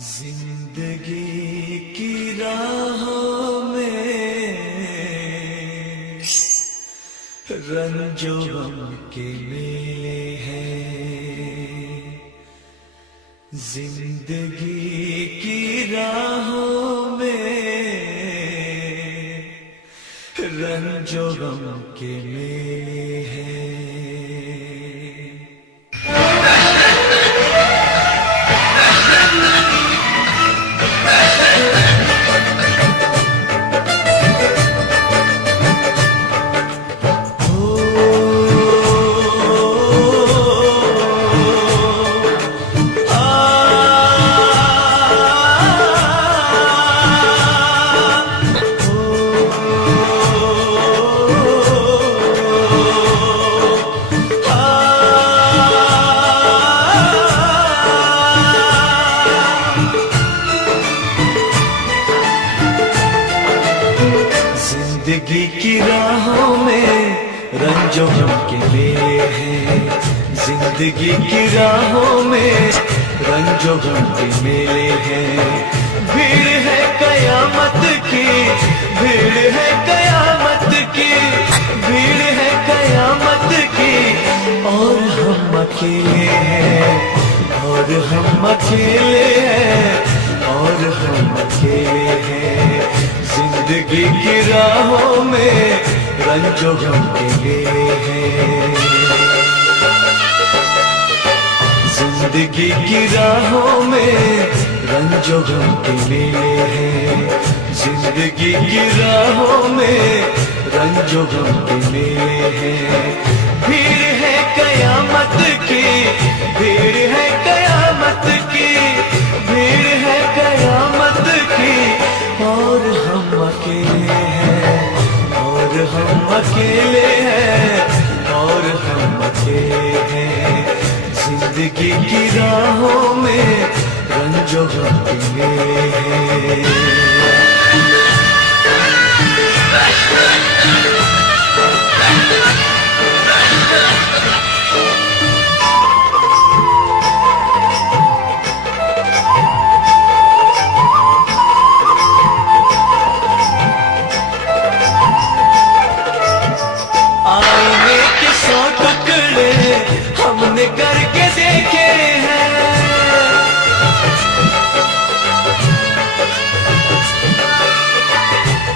जिंदगी की राहों में रंजो गम के मेले हैं। जिंदगी की राहों में रंजो गम के मेले हैं। जिंदगी की राहों में रंजो गम के मेले हैं। जिंदगी की राहों में रंजो गम के मेले हैं। भीड़ है कयामत की, भीड़ है कयामत की, भीड़ है कयामत की, और हम अकेले हैं, और हम अकेले हैं, और हम अकेले हैं। जिंदगी की राहों में रंजो गम के मेले हैं। जिंदगी की राहों में रंजो गम के मेले हैं। जिंदगी की राहों में रंजो गम के मेले हैं। भीड़ है कयामत की, भीड़ है कयामत की, भीड़ है कयामत की, और हम अकेले हैं, और हम अकेले हैं, और हम अकेले हैं। जिंदगी की राहों में रंजो गम के मेले हैं। हमने करके देखे हैं,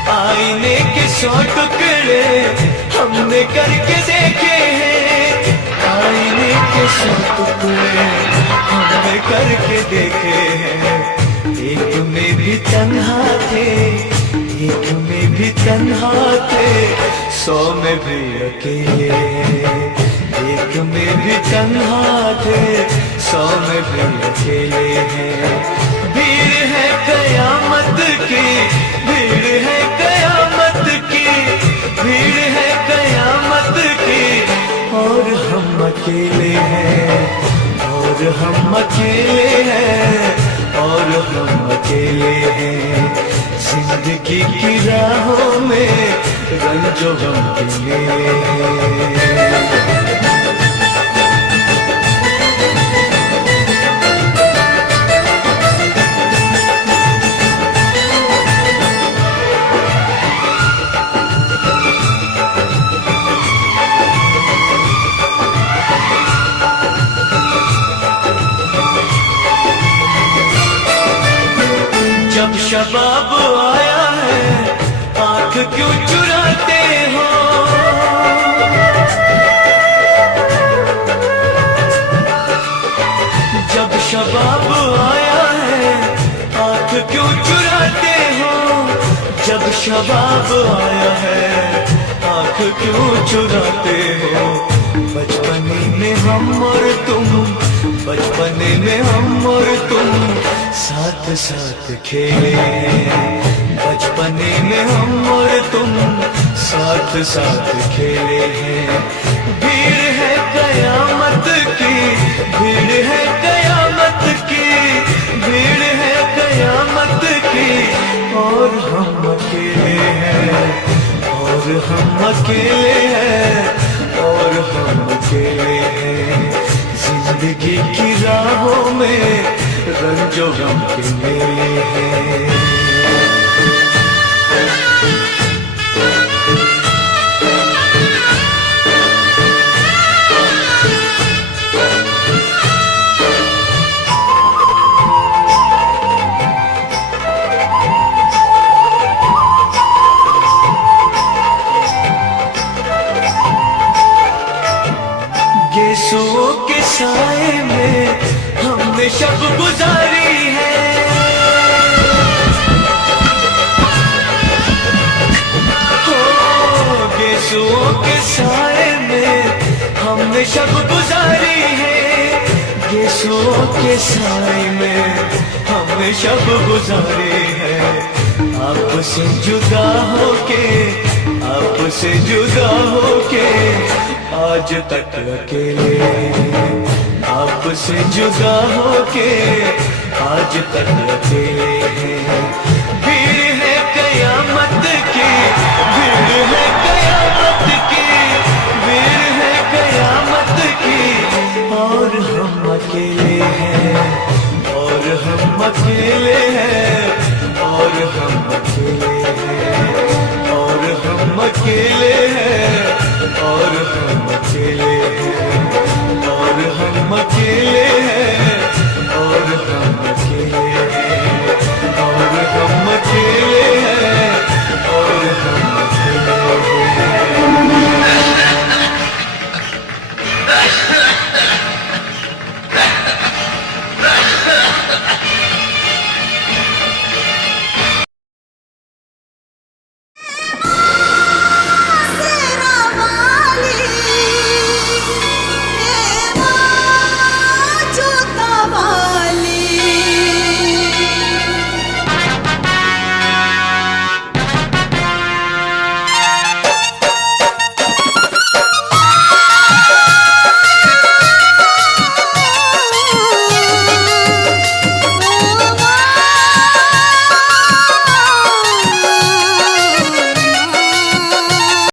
आईने के 100 टुकड़े हमने करके देखे हैं। आईने के 100 टुकड़े हमने करके देखे हैं। एक में भी तन्हा थे, एक में भी तन्हा थे, 100 में भी अकेले हैं। एक में भी तन्हा थे, 100 में भी अकेले हैं। भीड़ है कयामत की, भीड़ है कयामत की, भीड़ है कयामत की, और हम अकेले हैं, और हम अकेले हैं, और हम अकेले हैं। जिंदगी की राहों में रंजो गम के मेले हैं। जब शबाब आया है, आंख क्यों चुराते हो? जब शबाब आया है, आंख क्यों चुराते हो? जब शबाब आया है, आंख क्यों चुराते हो? बचपने में हम और तुम, बचपने में हम और तुम साथ साथ खेले हैं। बचपने में हम और तुम साथ साथ खेले हैं। भीड़ है कयामत की, भीड़ है कयामत की, भीड़ है कयामत की। और हम अकेले हैं, और हम अकेले हैं, और हम अकेले हैं। जिंदगी की राहों में रंजो गम के मेले हैं। यीशुओं के साए में हमने शब गुजारी है। हो यीशुओं के साए में हमने शब गुजारी है। यीशुओं के साए में हमने शब गुजारी है। आपसे जुदा होके, आपसे जुदा होके आज तक अकेले, आपसे जुदा होके आज तक अकेले हैं।